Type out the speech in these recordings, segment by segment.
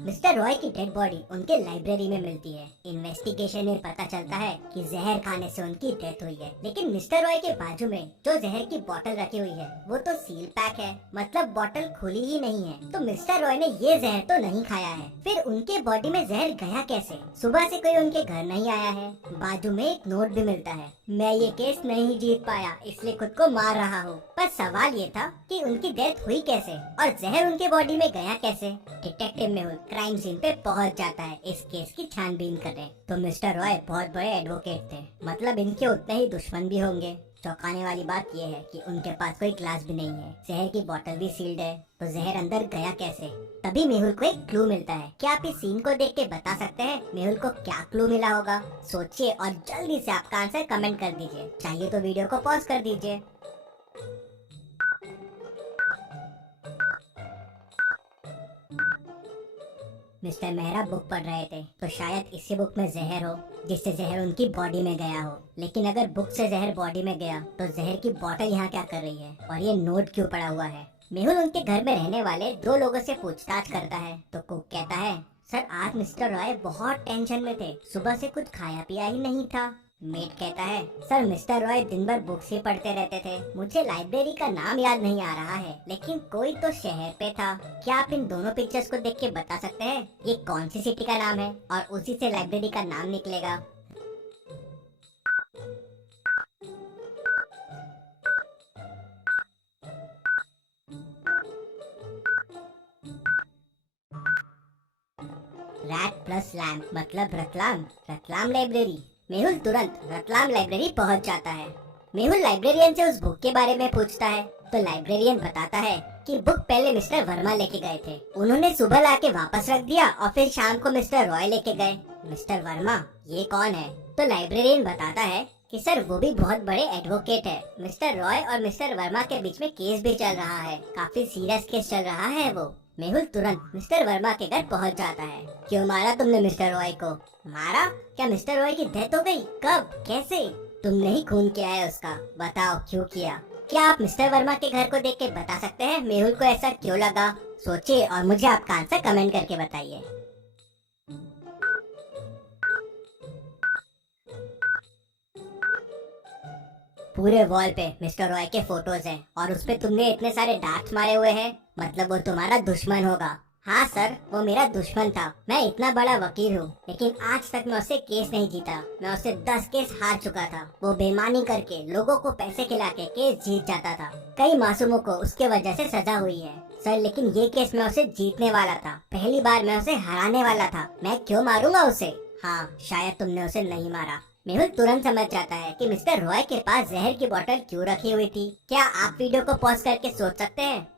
Mister Roy की dead body उनके library में मिलती है। इन्वेस्टिगेशन में पता चलता है कि जहर खाने से उनकी डेथ हुई है, लेकिन मिस्टर रॉय के बाजू में जो जहर की बोतल रखी हुई है वो तो सील पैक है, मतलब बोतल खुली ही नहीं है। तो मिस्टर रॉय ने ये जहर तो नहीं खाया है। फिर उनके बॉडी में जहर गया कैसे? सुबह से कोई उनके घर नहीं आया है। बाजू में एक नोट भी मिलता है, मैं ये केस नहीं जीत पाया इसलिए खुद को मार रहा हूँ। पर सवाल ये था कि उनकी डेथ हुई कैसे और जहर उनके बॉडी में गया कैसे? डिटेक्टिव मेहुल क्राइम सीन पे पहुंच जाता है इस केस की छानबीन करने। तो मिस्टर रॉय बहुत बड़े एडवोकेट थे, मतलब इनके उतने ही दुश्मन भी होंगे। चौंकाने वाली बात यह है कि उनके पास कोई ग्लास भी नहीं है, जहर की बोतल भी सील्ड है। तो जहर अंदर गया कैसे? तभी मेहुल को एक क्लू मिलता है। क्या आप इस सीन को देख के बता सकते हैं मेहुल को क्या क्लू मिला होगा? सोचिए और जल्दी से आपका आंसर कमेंट कर दीजिए। चाहिए तो वीडियो को पॉज कर दीजिए। मिस्टर मेहरा बुक पढ़ रहे थे, तो शायद इसी बुक में जहर हो जिससे जहर उनकी बॉडी में गया हो। लेकिन अगर बुक से जहर बॉडी में गया तो जहर की बोतल यहाँ क्या कर रही है और ये नोट क्यों पड़ा हुआ है? मेहुल उनके घर में रहने वाले 2 लोगों से पूछताछ करता है तो कुक कहता है, सर आज मिस्टर रॉय बहुत टेंशन में थे, सुबह से कुछ खाया पिया ही नहीं था। मेट कहता है, सर मिस्टर रॉय दिन भर बुक्स ही पढ़ते रहते थे, मुझे लाइब्रेरी का नाम याद नहीं आ रहा है, लेकिन कोई तो शहर पे था। क्या आप इन दोनों पिक्चर्स को देख के बता सकते हैं ये कौन सी सिटी का नाम है? और उसी से लाइब्रेरी का नाम निकलेगा। रैट प्लस लैम्प मतलब रतलाम। रतलाम लाइब्रेरी। मेहुल तुरंत रतलाम लाइब्रेरी पहुंच जाता है। मेहुल लाइब्रेरियन से उस बुक के बारे में पूछता है तो लाइब्रेरियन बताता है कि बुक पहले मिस्टर वर्मा लेके गए थे, उन्होंने सुबह लाके वापस रख दिया और फिर शाम को मिस्टर रॉय लेके गए। मिस्टर वर्मा ये कौन है? तो लाइब्रेरियन बताता है कि सर वो भी बहुत बड़े एडवोकेट है। मिस्टर रॉय और मिस्टर वर्मा के बीच में केस भी चल रहा है, काफी सीरियस केस चल रहा है वो। मेहुल तुरंत मिस्टर वर्मा के घर पहुंच जाता है। क्यों मारा तुमने मिस्टर रॉय को? मारा? क्या मिस्टर रॉय की डेथ हो गई? कब? कैसे? तुमने ही खून किया है उसका, बताओ क्यों किया? क्या आप मिस्टर वर्मा के घर को देख के बता सकते हैं मेहुल को ऐसा क्यों लगा? सोचिए और मुझे आपका आंसर कमेंट करके बताइए। पूरे वॉल पे मिस्टर रॉय के फोटोज हैं और उस पे तुमने इतने सारे डार्ट्स मारे हुए हैं, मतलब वो तुम्हारा दुश्मन होगा। हाँ सर, वो मेरा दुश्मन था। मैं इतना बड़ा वकील हूँ, लेकिन आज तक मैं उससे केस नहीं जीता। मैं उससे 10 केस हार चुका था। वो बेईमानी करके लोगों को पैसे खिला के केस जीत जाता था। कई मासूमों को उसके वजह से सजा हुई है सर, लेकिन ये केस मैं उसे जीतने वाला था। पहली बार मैं उसे हराने वाला था। मैं क्यों मारूंगा उसे? हाँ, शायद तुमने उसे नहीं मारा। मेहुल तुरंत समझ जाता है कि मिस्टर रॉय के पास जहर की बोतल क्यों रखी हुई थी। क्या आप वीडियो को पॉज करके सोच सकते हैं?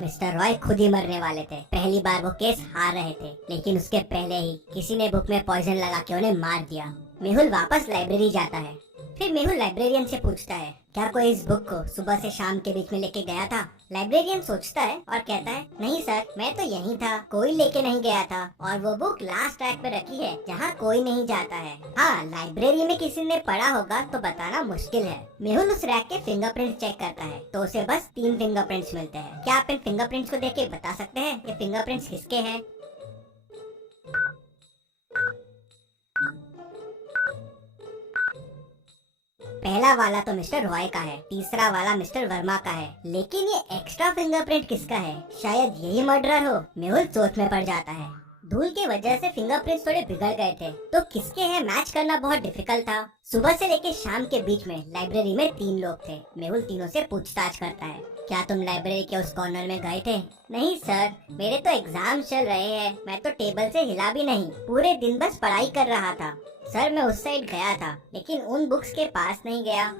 मिस्टर रॉय खुद ही मरने वाले थे। पहली बार वो केस हार रहे थे, लेकिन उसके पहले ही किसी ने बुक में पॉइजन लगा के उन्हें मार दिया। मेहुल वापस लाइब्रेरी जाता है। फिर मेहुल लाइब्रेरियन से पूछता है, क्या कोई इस बुक को सुबह से शाम के बीच में लेके गया था? लाइब्रेरियन सोचता है और कहता है, नहीं सर, मैं तो यहीं था, कोई लेके नहीं गया था। और वो बुक लास्ट रैक पे रखी है जहाँ कोई नहीं जाता है। हाँ, लाइब्रेरी में किसी ने पढ़ा होगा तो बताना मुश्किल है। मेहुल उस रैक के फिंगरप्रिंट चेक करता है तो उसे बस 3 फिंगरप्रिंट्स मिलते हैं। क्या आप इन फिंगरप्रिंट्स को देख के बता सकते हैं ये फिंगरप्रिंट्स किसके हैं? पहला वाला तो मिस्टर रॉय का है, तीसरा वाला मिस्टर वर्मा का है, लेकिन ये एक्स्ट्रा फिंगरप्रिंट किसका है? शायद यही मर्डरर हो। मेहुल सोच में पड़ जाता है। धूल की वजह से फिंगरप्रिंट्स थोड़े बिगड़ गए थे, तो किसके हैं मैच करना बहुत डिफिकल्ट था। सुबह से लेके शाम के बीच में लाइब्रेरी में 3 लोग थे। मेहुल तीनों से पूछताछ करता है, क्या तुम लाइब्रेरी के उस कॉर्नर में गए थे? नहीं सर, मेरे तो एग्जाम चल रहे हैं, मैं तो टेबल से हिला भी नहीं, पूरे दिन बस पढ़ाई कर रहा था। सर मैं उस साइड गया था, लेकिन उन बुक्स के पास नहीं गया।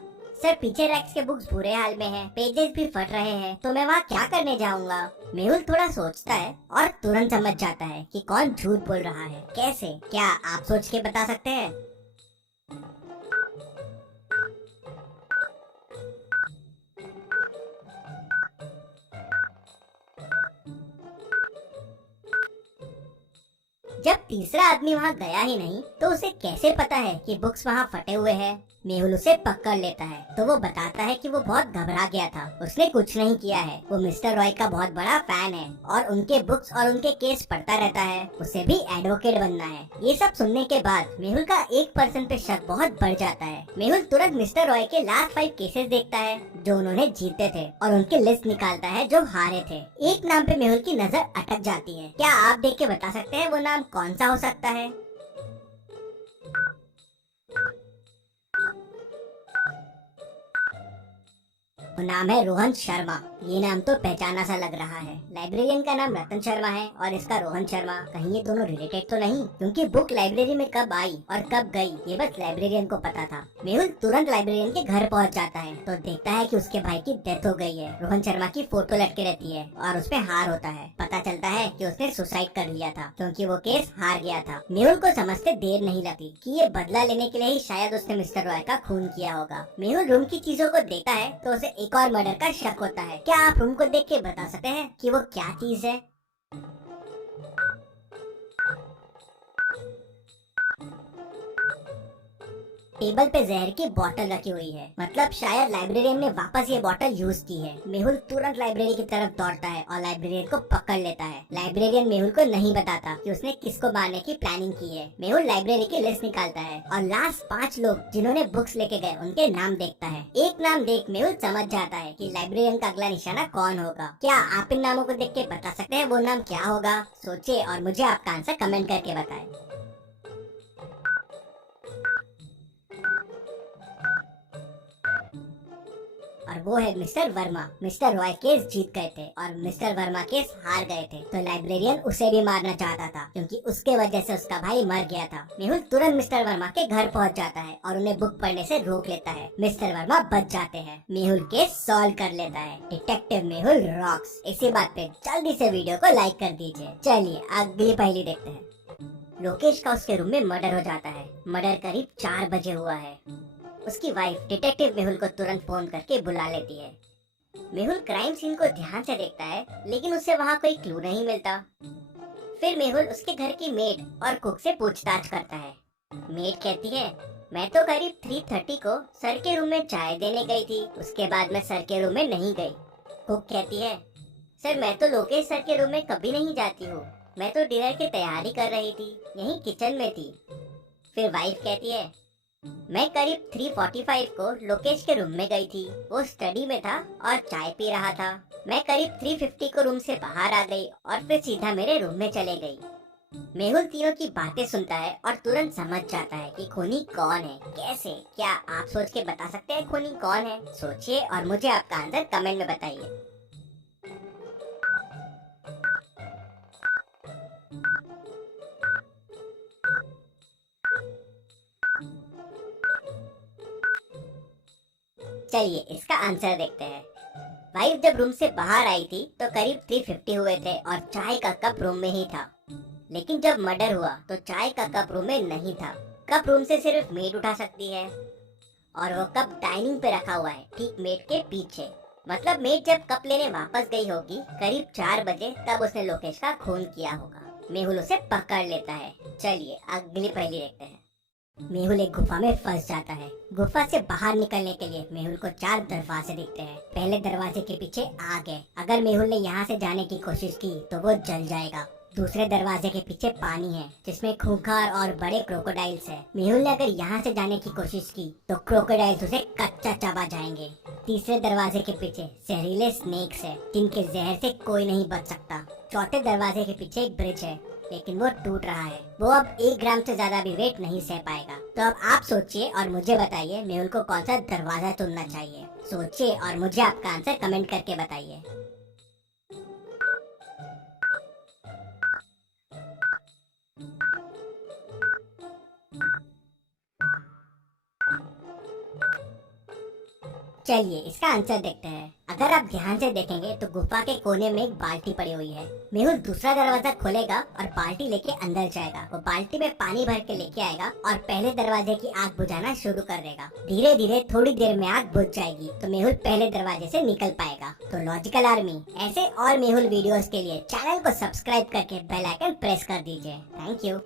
सर पीछे रैक्स के बुक्स बुरे हाल में हैं, पेजेस भी फट रहे हैं, तो मैं वहाँ क्या करने जाऊँगा? मेहुल थोड़ा सोचता है और तुरंत समझ जाता है कि कौन झूठ बोल रहा है। कैसे? क्या आप सोच के बता सकते हैं? जब तीसरा आदमी वहाँ गया ही नहीं तो उसे कैसे पता है कि बुक्स वहाँ फटे हुए हैं? मेहुल उसे पकड़ लेता है तो वो बताता है कि वो बहुत घबरा गया था, उसने कुछ नहीं किया है। वो मिस्टर रॉय का बहुत बड़ा फैन है और उनके बुक्स और उनके केस पढ़ता रहता है, उसे भी एडवोकेट बनना है। ये सब सुनने के बाद मेहुल का 1% पे शक बहुत बढ़ जाता है। मेहुल तुरंत मिस्टर रॉय के लास्ट 5 केसेस देखता है जो उन्होंने जीते थे और उनकी लिस्ट निकालता है जो हारे थे। एक नाम पे मेहुल की नजर अटक जाती है। क्या आप देख के बता सकते हैं वो नाम कौन सा हो सकता है? वो नाम है रोहन शर्मा। ये नाम तो पहचाना सा लग रहा है। लाइब्रेरियन का नाम रतन शर्मा है और इसका रोहन शर्मा। कहीं ये दोनों रिलेटेड तो नहीं? क्योंकि बुक लाइब्रेरी में कब आई और कब गई ये बस लाइब्रेरियन को पता था। मेहुल तुरंत लाइब्रेरियन के घर पहुंच जाता है तो देखता है कि उसके भाई की डेथ हो गई है। रोहन शर्मा की फोटो लटके रहती है और उसपे हार होता है। पता चलता है कि उसने सुसाइड कर लिया था क्योंकि वो केस हार गया था। मेहुल को समझते देर नहीं लगती कि ये बदला लेने के लिए ही शायद उसने मिस्टर रॉय का खून किया होगा। मेहुल रूम की चीजों को देखता है तो उसे एक और मर्डर का शक होता है। क्या आप रूम को देख के बता सकते हैं कि वो क्या चीज है? टेबल पे जहर की बोतल रखी हुई है, मतलब शायद लाइब्रेरियन ने वापस ये बोतल यूज की है। मेहुल तुरंत लाइब्रेरी की तरफ दौड़ता है और लाइब्रेरियन को पकड़ लेता है। लाइब्रेरियन मेहुल को नहीं बताता कि उसने किसको मारने की प्लानिंग की है। मेहुल लाइब्रेरी की लिस्ट निकालता है और लास्ट 5 लोग जिन्होंने बुक्स लेके गए उनके नाम देखता है। एक नाम देख मेहुल समझ जाता है कि लाइब्रेरियन का अगला निशाना कौन होगा। क्या आप इन नामों को देख के बता सकते हैं वो नाम क्या होगा? सोचिए और मुझे आपका आंसर कमेंट करके बताएं। और वो है mister Verma. Mister Roy case जीत गए थे और मिस्टर वर्मा केस हार गए थे तो लाइब्रेरियन उसे भी मारना चाहता था क्योंकि उसके वजह से उसका भाई मर गया था। मेहुल तुरंत मिस्टर वर्मा के घर पहुंच जाता है और उन्हें बुक पढ़ने से रोक लेता है। मिस्टर वर्मा बच जाते हैं। मेहुल केस सॉल्व कर लेता है। Detective Mehul rocks. इसी बात पे जल्दी से वीडियो को लाइक कर दीजिए। चलिए अगली पहेली देखते हैं। लोकेश का उसके रूम में मर्डर हो जाता है। मर्डर करीब 4 बजे हुआ है। उसकी वाइफ डिटेक्टिव मेहुल को तुरंत फोन करके बुला लेती है। मेहुल क्राइम सीन को ध्यान से देखता है लेकिन उसे वहाँ कोई क्लू नहीं मिलता। फिर मेहुल उसके घर की मेड और कुक से पूछताछ करता है। मेड कहती है मैं तो करीब 3:30 को सर के रूम में चाय देने गई थी, उसके बाद मैं सर के रूम में नहीं गई। कुक कहती है सर मैं तो लोकेश सर के रूम में कभी नहीं जाती हूँ, मैं तो डिनर की तैयारी कर रही थी, यही किचन में थी। फिर वाइफ कहती है मैं करीब 3:45 को लोकेश के रूम में गई थी, वो स्टडी में था और चाय पी रहा था। मैं करीब 3:50 को रूम से बाहर आ गई और फिर सीधा मेरे रूम में चले गई। मेहुल तीनों की बातें सुनता है और तुरंत समझ जाता है कि खूनी कौन है। कैसे? क्या आप सोच के बता सकते हैं खूनी कौन है? सोचिए और मुझे आपका आंसर कमेंट में बताइए। चलिए इसका आंसर देखते हैं। वाइफ जब रूम से बाहर आई थी तो करीब 3:50 हुए थे और चाय का कप रूम में ही था। लेकिन जब मर्डर हुआ तो चाय का कप रूम में नहीं था। कप रूम से सिर्फ मेड उठा सकती है और वो कप डाइनिंग पे रखा हुआ है, ठीक मेड के पीछे। मतलब मेड जब कप लेने वापस गई होगी करीब 4 बजे, तब उसने लोकेश का खून किया होगा। मेहुल उसे पकड़ लेता है। चलिए अगली पहेली देखते हैं। मेहुल एक गुफा में फंस जाता है। गुफा से बाहर निकलने के लिए मेहुल को 4 दरवाजे दिखते हैं। पहले दरवाजे के पीछे आग है, अगर मेहुल ने यहाँ से जाने की कोशिश की तो वो जल जाएगा। दूसरे दरवाजे के पीछे पानी है जिसमें खूंखार और बड़े क्रोकोडाइल्स है। मेहुल ने अगर यहाँ से जाने की कोशिश की तो क्रोकोडाइल्स उसे कच्चा चबा जाएंगे। तीसरे दरवाजे के पीछे जहरीले स्नेक्स है जिनके जहर से कोई नहीं बच सकता। चौथे दरवाजे के पीछे एक ब्रिज है लेकिन वो टूट रहा है, वो अब 1 ग्राम से ज्यादा भी वेट नहीं सह पाएगा। तो अब आप सोचिए और मुझे बताइए मेहुल को कौन सा दरवाजा चुनना चाहिए। सोचिए और मुझे आपका आंसर कमेंट करके बताइए। चलिए इसका आंसर देखते हैं। अगर आप ध्यान से देखेंगे तो गुफा के कोने में एक बाल्टी पड़ी हुई है। मेहुल दूसरा दरवाजा खोलेगा और बाल्टी लेके अंदर जाएगा। वो बाल्टी में पानी भर के लेके आएगा और पहले दरवाजे की आग बुझाना शुरू कर देगा। धीरे धीरे थोड़ी देर में आग बुझ जाएगी तो मेहुल पहले दरवाजे से निकल पाएगा। तो लॉजिकल आर्मी ऐसे और मेहुल वीडियोस के लिए चैनल को सब्सक्राइब करके बेल आइकन प्रेस कर दीजिए। Thank you.